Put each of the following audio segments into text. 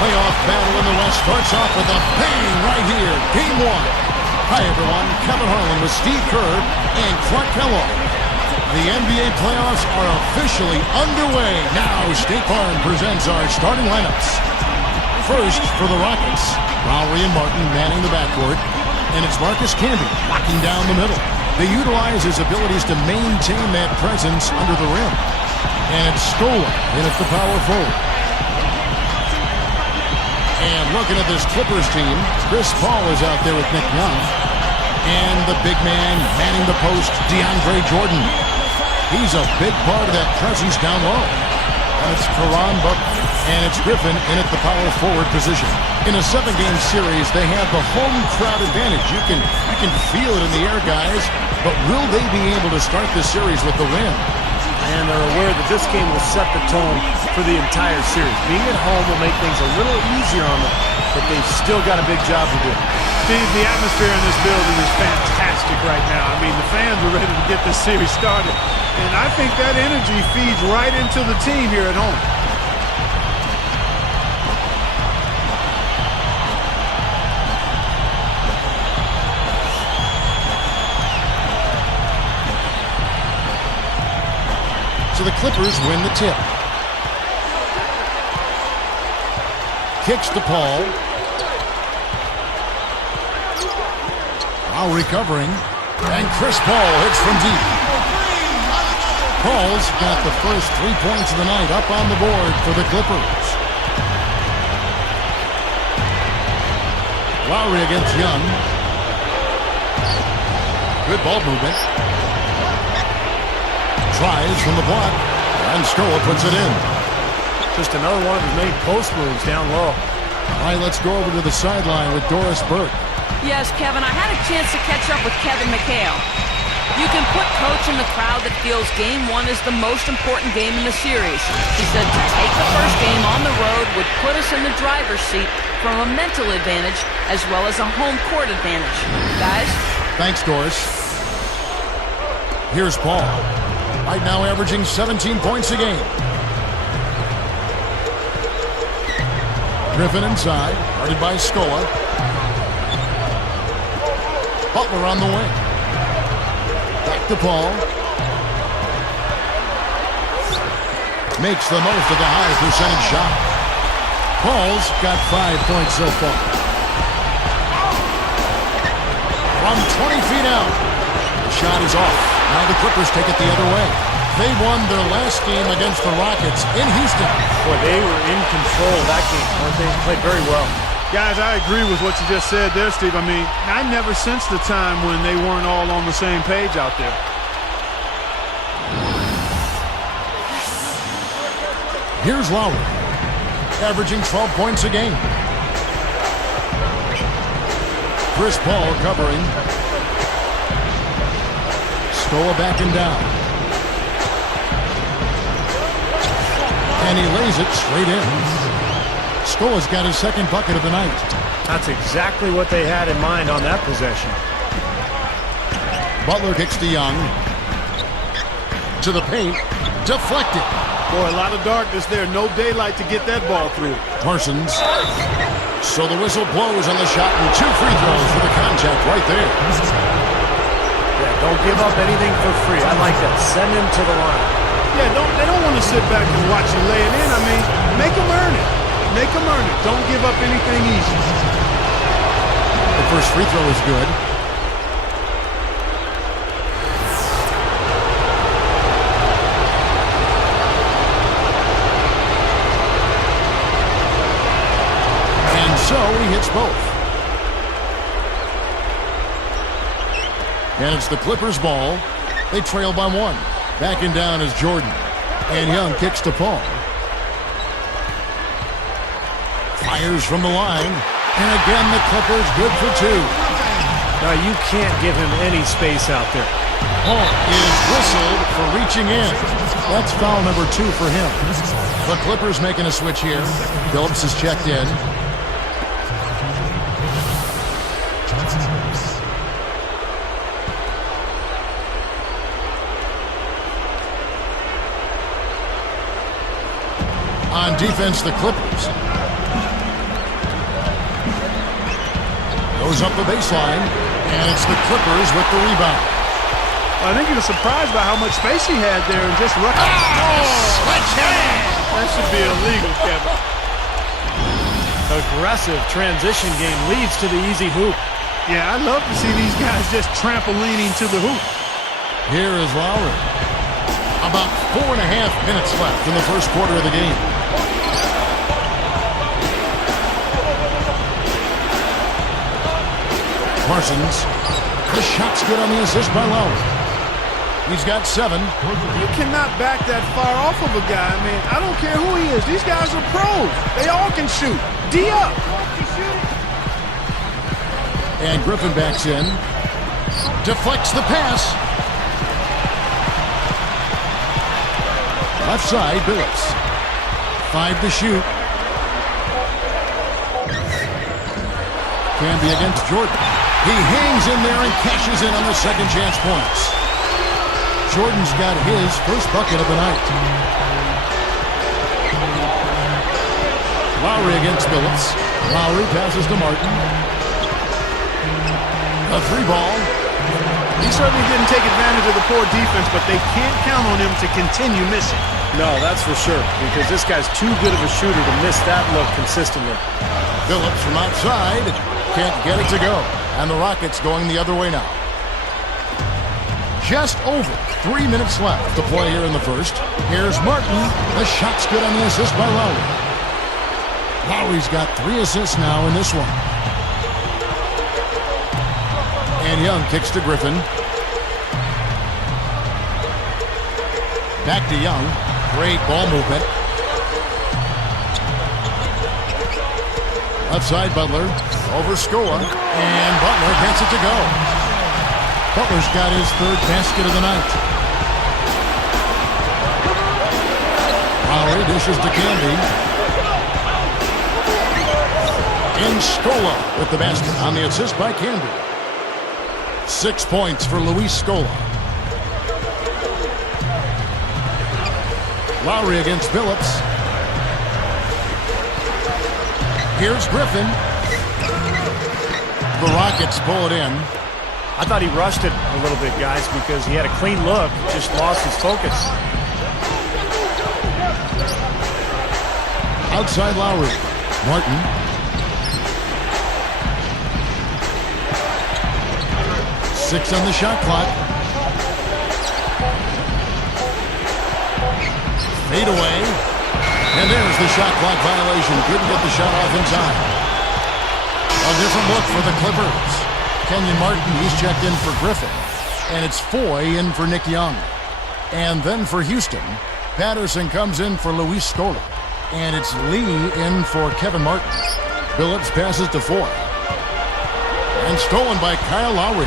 playoff battle in the West starts off with a bang right here. Game 1. Hi, everyone. Kevin Harlan with Steve Kerr and Clark Kellogg. The NBA playoffs are officially underway. Now, State Farm presents our starting lineups. First, for the Rockets, Lowry and Martin manning the backcourt. And it's Marcus Camby locking down the middle. They utilize his abilities to maintain that presence under the rim. And it's Scola in at the power forward. And looking at this Clippers team, Chris Paul is out there with Nick Young. And the big man manning the post, DeAndre Jordan. He's a big part of that presence down low. And it's Caron Butler. And it's Griffin in at the power forward position. In a 7-game series, they have the home crowd advantage. You can feel it in the air, guys. But will they be able to start this series with the win? And they're aware that this game will set the tone for the entire series. Being at home will make things a little easier on them, but they've still got a big job to do. Steve, the atmosphere in this building is fantastic right now. I mean, the fans are ready to get this series started. And I think that energy feeds right into the team here at home. So the Clippers win the tip. Kicks to Paul. Now recovering. And Chris Paul hits from deep. Paul's got the first 3 points of the night up on the board for the Clippers. Lowry against Young. Good ball movement. Tries from the block, and Scola puts it in. Just another one of his many post moves down low. All right, let's go over to the sideline with Doris Burke. Yes, Kevin, I had a chance to catch up with Kevin McHale. You can put Coach in the crowd that feels Game 1 is the most important game in the series. He said to take the first game on the road would put us in the driver's seat from a mental advantage as well as a home court advantage. Guys? Thanks, Doris. Here's Paul. Right now averaging 17 points a game. Griffin inside, guarded by Scola. Butler on the wing. Back to Paul. Makes the most of the high percentage shot. Paul's got 5 points so far. From 20 feet out. The shot is off. Now the Clippers take it the other way. They won their last game against the Rockets in Houston. Boy, they were in control of that game, weren't they? Played very well. Guys, I agree with what you just said there, Steve. I mean, I never sensed the time when they weren't all on the same page out there. Here's Lowry, averaging 12 points a game. Chris Paul covering. Scola backing down. And he lays it straight in. Scola's got his second bucket of the night. That's exactly what they had in mind on that possession. Butler kicks to Young. To the paint. Deflected. Boy, a lot of darkness there. No daylight to get that ball through. Parsons. So the whistle blows on the shot and 2 free throws for the contact right there. Yeah, don't give up anything for free. I like that. Send him to the line. Yeah, they don't want to sit back and watch you lay it in. I mean, make them earn it. Make them earn it. Don't give up anything easy. The first free throw is good. And so he hits both. And it's the Clippers' ball. They trail by 1. Backing down is Jordan. And Young kicks to Paul. Fires from the line. And again, the Clippers good for 2. Now, you can't give him any space out there. Paul is whistled for reaching in. That's foul number 2 for him. The Clippers making a switch here. Phillips is checked in. On defense, the Clippers. Goes up the baseline, and it's the Clippers with the rebound. I think he was surprised by how much space he had there and just rushed. That should be illegal, Kevin. Aggressive transition game leads to the easy hoop. Yeah, I love to see these guys just trampolining to the hoop. Here is Lowry. About 4.5 minutes left in the first quarter of the game. Parsons. The shot's good on the assist by Lowry. He's got 7. You cannot back that far off of a guy. I mean, I don't care who he is. These guys are pros. They all can shoot. D up. And Griffin backs in. Deflects the pass. Left side, Billups. 5 to shoot. Can be against Jordan. He hangs in there and cashes in on the second chance points. Jordan's got his first bucket of the night. Lowry against Billups. Lowry passes to Martin. A 3-ball. He certainly didn't take advantage of the poor defense, but they can't count on him to continue missing. No, that's for sure, because this guy's too good of a shooter to miss that look consistently. Billups from outside. Can't get it to go. And the Rockets going the other way now. Just over 3 minutes left to play here in the first. Here's Martin. The shot's good on the assist by Lowry. Lowry's got 3 assists now in this one. And Young kicks to Griffin. Back to Young. Great ball movement. Left side, Butler. Over Scola. And Butler gets it to go. Butler's got his 3rd basket of the night. Lowry dishes to Candy. And Scola with the basket on the assist by Candy. 6 points for Luis Scola. Lowry against Billups. Here's Griffin. The Rockets pull it in. I thought he rushed it a little bit, guys, because he had a clean look, just lost his focus. Outside Lowry. Martin. Six on the shot clock. Fade away. And there's the shot clock violation. Couldn't get the shot off in time. A different look for the Clippers. Kenyon Martin, he's checked in for Griffin. And it's Foy in for Nick Young. And then for Houston, Patterson comes in for Luis Scola. And it's Lee in for Kevin Martin. Billups passes to Foy. And stolen by Kyle Lowry.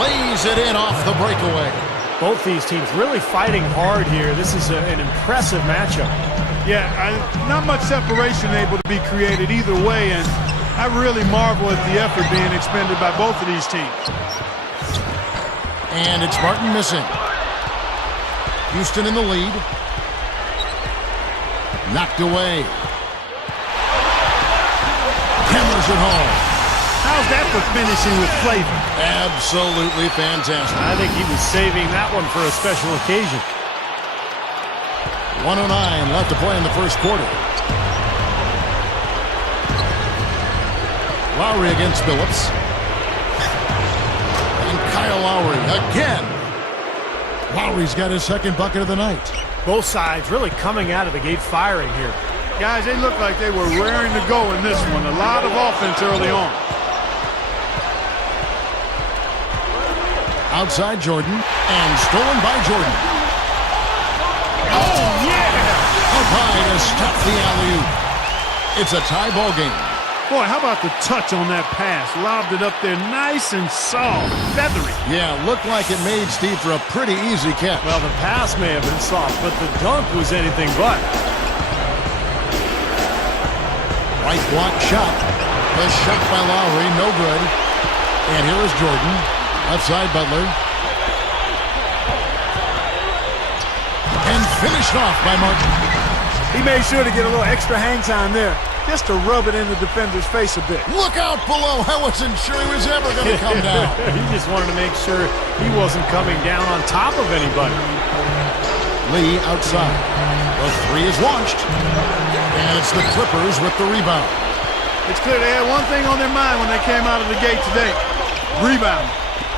Lays it in off the breakaway. Both these teams really fighting hard here. This is an impressive matchup. Yeah, not much separation able to be created either way, and I really marvel at the effort being expended by both of these teams. And it's Martin missing. Houston in the lead. Knocked away. Hammers it home. How's that for finishing with flavor? Absolutely fantastic. I think he was saving that one for a special occasion. 1:09 left to play in the first quarter. Lowry against Billups. And Kyle Lowry again. Lowry's got his 2nd bucket of the night. Both sides really coming out of the gate firing here. Guys, they look like they were raring to go in this one. A lot of offense early on. Outside Jordan, and stolen by Jordan. Oh, yeah! Up high to stop the alley-oop. It's a tie ball game. Boy, how about the touch on that pass? Lobbed it up there nice and soft, feathery. Yeah, looked like it made Steve for a pretty easy catch. Well, the pass may have been soft, but the dunk was anything but. Right block shot. The shot by Lowry, no good. And here is Jordan. Left side, Butler. And finished off by Martin. He made sure to get a little extra hang time there. just to rub it in the defender's face a bit. Look out below. I wasn't sure he was ever going to come down. He just wanted to make sure he wasn't coming down on top of anybody. Lee outside. The three is launched. And it's the Clippers with the rebound. It's clear they had one thing on their mind when they came out of the gate today. Rebound.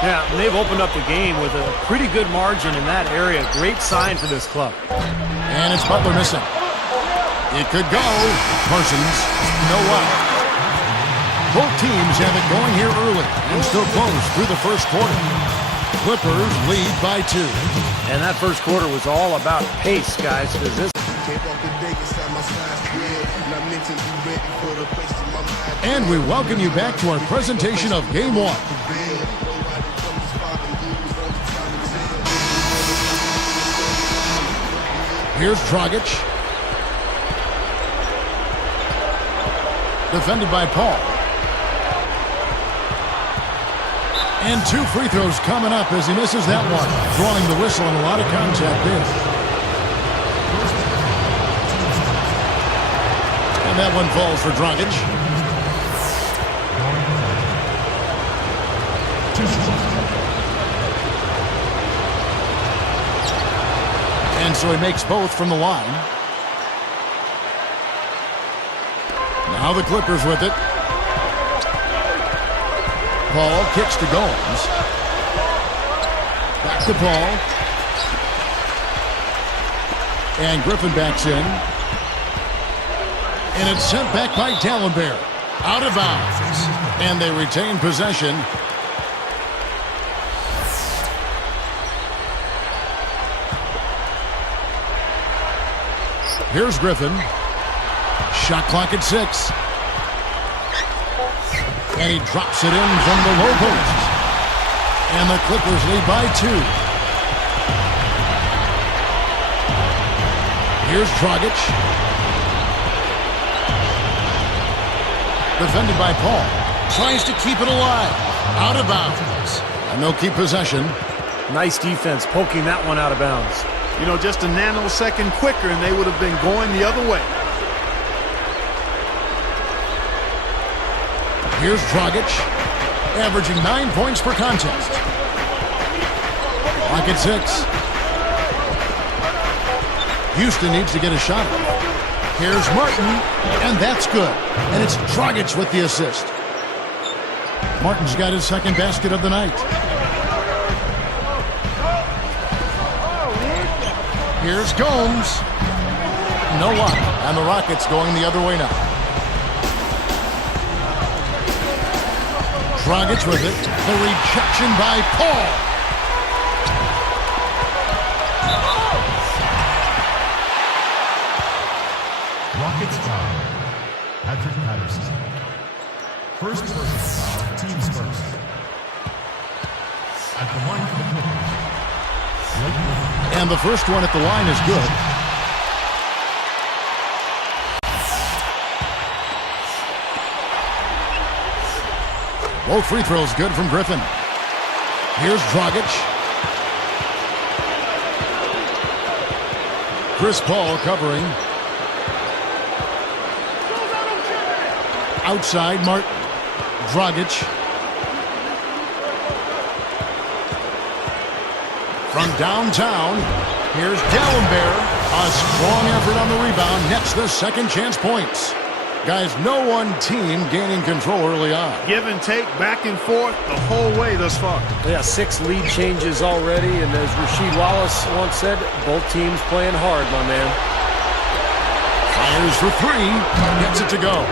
Yeah, and they've opened up the game with a pretty good margin in that area. Great sign for this club. And it's Butler missing. It could go. Parsons, no out. Both teams have it going here early and still close through the first quarter. Clippers lead by 2. And that first quarter was all about pace, guys, because this... And we welcome you back to our presentation of Game 1. Here's Dragic. Defended by Paul. And 2 free throws coming up as he misses that one. Drawing the whistle and a lot of contact there. And that one falls for Dragic. And so he makes both from the line. Now the Clippers with it. Paul kicks to Gomes. Back to Paul. And Griffin backs in. And it's sent back by Dallenberg. Out of bounds. And they retain possession. Here's Griffin. Shot clock at 6. And he drops it in from the low post. And the Clippers lead by 2. Here's Dragic. Defended by Paul. Tries to keep it alive. Out of bounds. And they'll keep possession. Nice defense, poking that one out of bounds. You know, just a nanosecond quicker and they would have been going the other way. Here's Dragic, averaging 9 points per contest. Clock at 6. Houston needs to get a shot. Here's Martin, and that's good. And it's Dragic with the assist. Martin's got his second basket of the night. Here's Gomes. No luck, and the Rockets going the other way now. Dragic with it. The rejection by Paul. Rockets foul. Patrick Patterson. First personal foul, teams first. At the line for the Clippers. And the first one at the line is good. Both free throws good from Griffin. Here's Dragic. Chris Paul covering. Outside Martin. Dragic. From downtown, here's Dallenberg. A strong effort on the rebound, nets the second chance points. Guys, no one team gaining control early on. Give and take, back and forth, the whole way thus far. Yeah, 6 lead changes already, and as Rasheed Wallace once said, both teams playing hard, my man. Fires for 3, gets it to go.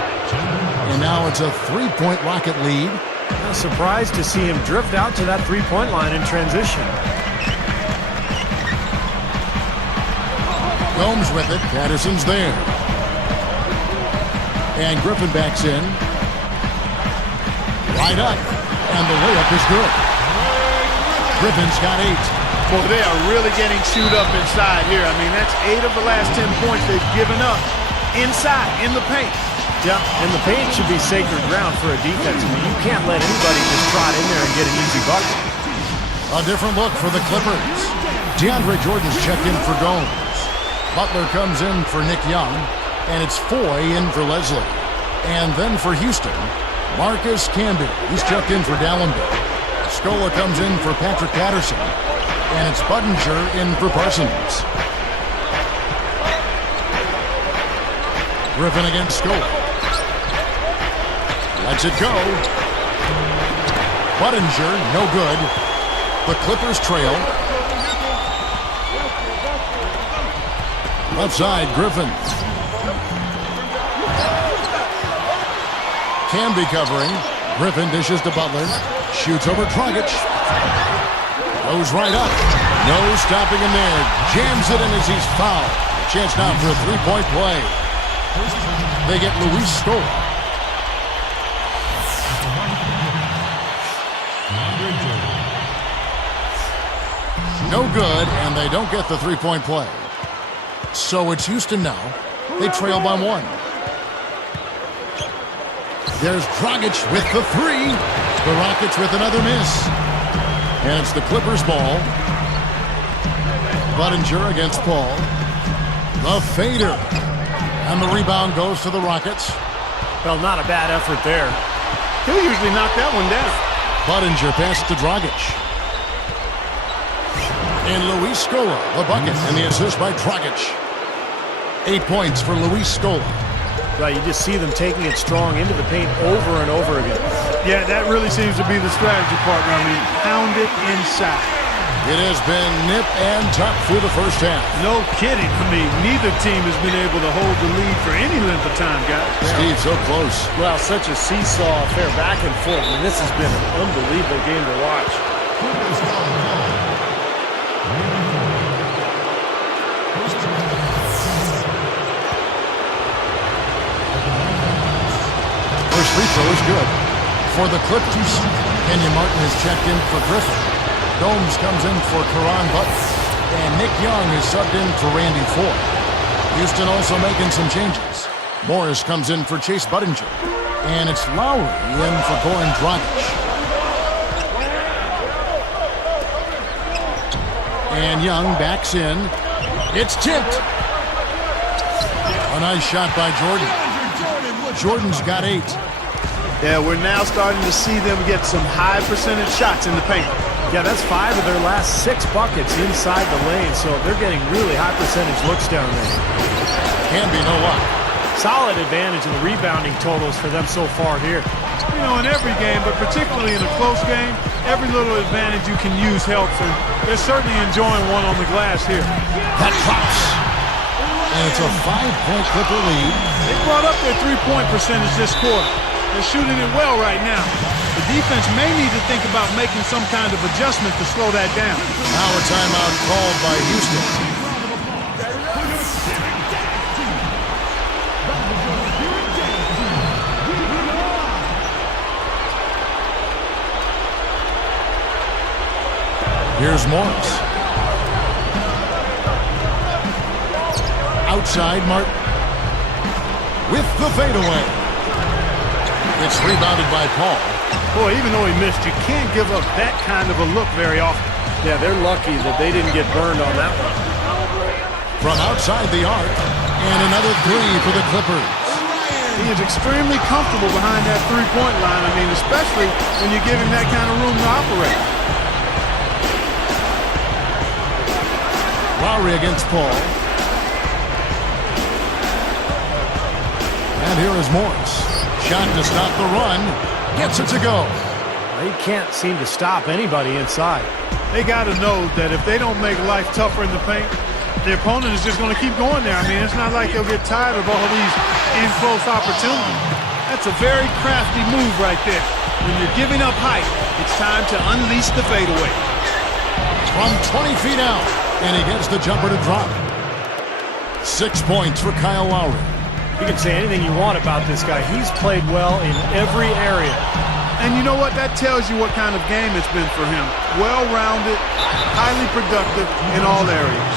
And now it's a 3-point Rocket lead. I'm surprised to see him drift out to that 3-point line in transition. Gomes with it. Patterson's there. And Griffin backs in. Right up. And the layup is good. Griffin's got 8. Boy, they are really getting chewed up inside here. I mean, that's 8 of the last 10 points they've given up inside, in the paint. Yeah, and the paint should be sacred ground for a defense. I mean, you can't let anybody just trot in there and get an easy bucket. A different look for the Clippers. DeAndre Jordan's checked in for Gomes. Butler comes in for Nick Young, and it's Foy in for Leslie. And then for Houston, Marcus Camby. He's checked in for Dallenby. Scola comes in for Patrick Patterson. And it's Budinger in for Parsons. Griffin against Scola. Lets it go. Budinger, no good. The Clippers trail. Left side, Griffin. Camby covering. Griffin dishes to Butler. Shoots over Dragic. Goes right up. No stopping him there. Jams it in as he's fouled. A chance now for a three-point play. They get Luis Scola. No good, and they don't get the three-point play. So it's Houston now. They trail by one. There's Dragic with the three. The Rockets with another miss. And it's the Clippers' ball. Budinger against Paul. The fader. And the rebound goes to the Rockets. Well, not a bad effort there. He'll usually knock that one down. Budinger passes to Dragic. And Luis Scola, the bucket, and the assist by Dragic. 8 points for Luis Scola. Right, you just see them taking it strong into the paint over and over again. Yeah, that really seems to be the strategy, partner. I mean, pound it inside. It has been nip and tuck through the first half. No kidding. I mean, neither team has been able to hold the lead for any length of time, guys. Steve, so close. Well, such a seesaw affair back and forth. I mean, this has been an unbelievable game to watch. First free throw is good. For the Clippers, Kenyon Martin is checked in for Griffin. Gomes comes in for Caron Butler. And Nick Young is subbed in for Randy Ford. Houston also making some changes. Morris comes in for Chase Budinger. And it's Lowry in for Goran Dragic. And Young backs in. It's tipped. A nice shot by Jordan. Jordan's got 8. Yeah, we're now starting to see them get some high percentage shots in the paint. Yeah, that's 5 of their last 6 buckets inside the lane, so they're getting really high percentage looks down there. Can be no luck. Solid advantage in the rebounding totals for them so far here. You know, in every game, but particularly in a close game, every little advantage you can use helps, and they're certainly enjoying one on the glass here. That drops. And it's a 5-point Clipper lead. They brought up their three-point percentage this quarter. They're shooting it well right now. The defense may need to think about making some kind of adjustment to slow that down. Now a timeout called by Houston. Here's Morris. Outside Martin. With the fadeaway. It's rebounded by Paul. Boy, even though he missed, you can't give up that kind of a look very often. Yeah, they're lucky that they didn't get burned on that one. From outside the arc, and another 3 for the Clippers. He is extremely comfortable behind that three-point line. I mean, especially when you give him that kind of room to operate. Lowry against Paul. And here is Morris. Shot to stop the run. Gets it to go. They can't seem to stop anybody inside. They got to know that if they don't make life tougher in the paint, the opponent is just going to keep going there. I mean, it's not like they'll get tired of all these in-close opportunities. That's a very crafty move right there. When you're giving up height, it's time to unleash the fadeaway. From 20 feet out, and he gets the jumper to drop. 6 points for Kyle Lowry. You can say anything you want about this guy. He's played well in every area. And you know what? That tells you what kind of game it's been for him. Well-rounded, highly productive in all areas.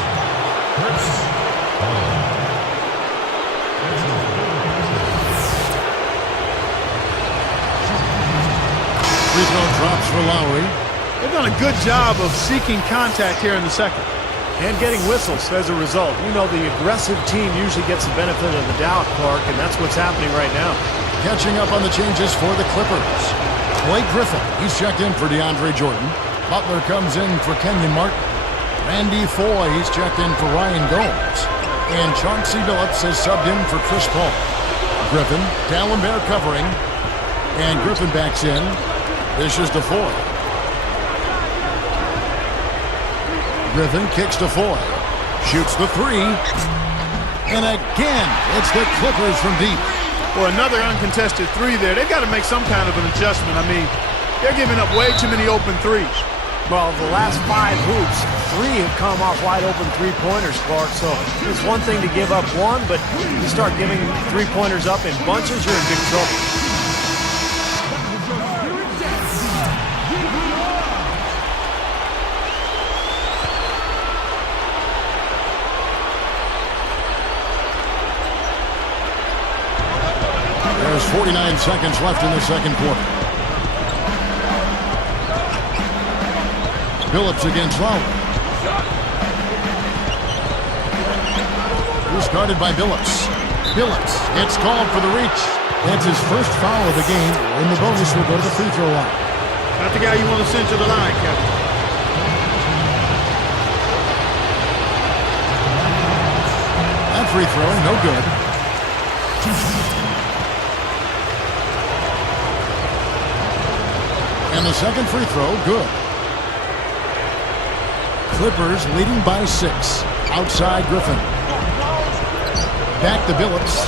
Free throw drops for Lowry. They've done a good job of seeking contact here in the second. And getting whistles as a result. You know, the aggressive team usually gets the benefit of the doubt, Clark, and that's what's happening right now. catching up on the changes for the Clippers. Blake Griffin, he's checked in for DeAndre Jordan. Butler comes in for Kenyon Martin. Randy Foye, he's checked in for Ryan Gomes. And Chauncey Billups has subbed in for Chris Paul. Griffin, D'Alembert covering. And Griffin backs in. Dishes to Foye. Griffin kicks to Foye. Shoots the three. And again, it's the Clippers from deep. Well, another uncontested three there. They've got to make some kind of an adjustment. I mean, they're giving up way too many open threes. Well, the last 5 hoops, 3 have come off wide open three-pointers, Clark. So it's one thing to give up one, but you start giving three-pointers up in bunches, you're in big trouble. There's 49 seconds left in the second quarter. Billups against Lowry. He's guarded by Billups. Billups gets called for the reach. That's his first foul of the game, and the bonus will go to the free throw line. Not the guy you want to send to the line, Kevin. That free throw, no good. And the second free throw, good. Clippers leading by 6. Outside Griffin. Back to Billups.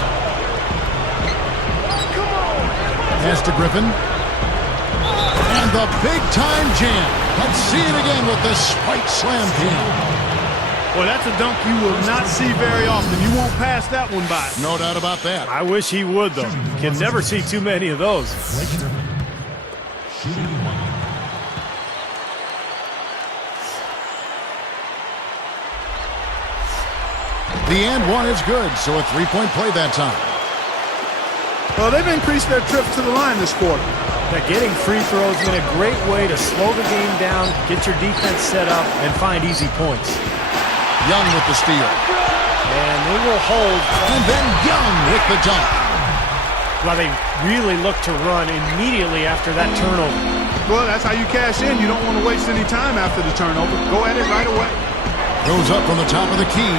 Pass to Griffin. And the big-time jam. Let's see it again with the spike slam jam. Well, that's a dunk you will not see very often. You won't pass that one by. No doubt about that. I wish he would, though. Can never see too many of those. Shooting one. The and one is good, so a three-point play that time. Well, they've increased their trips to the line this quarter. Now, getting free throws has been a great way to slow the game down, get your defense set up, and find easy points. Young with the steal. And they will hold. And then Young with the dunk. Well, they really look to run immediately after that turnover. Well, that's how you cash in. You don't want to waste any time after the turnover. Go at it right away. Goes up from the top of the key.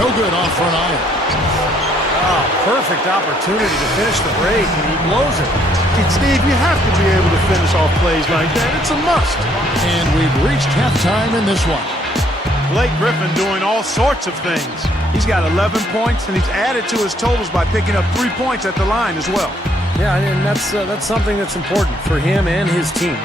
No good off for an iron. Oh, perfect opportunity to finish the break, and he blows it. Steve, you have to be able to finish off plays like that. It's a must. And we've reached halftime in this one. Blake Griffin doing all sorts of things. He's got 11 points, and he's added to his totals by picking up 3 points at the line as well. Yeah, and that's something that's important for him and his team.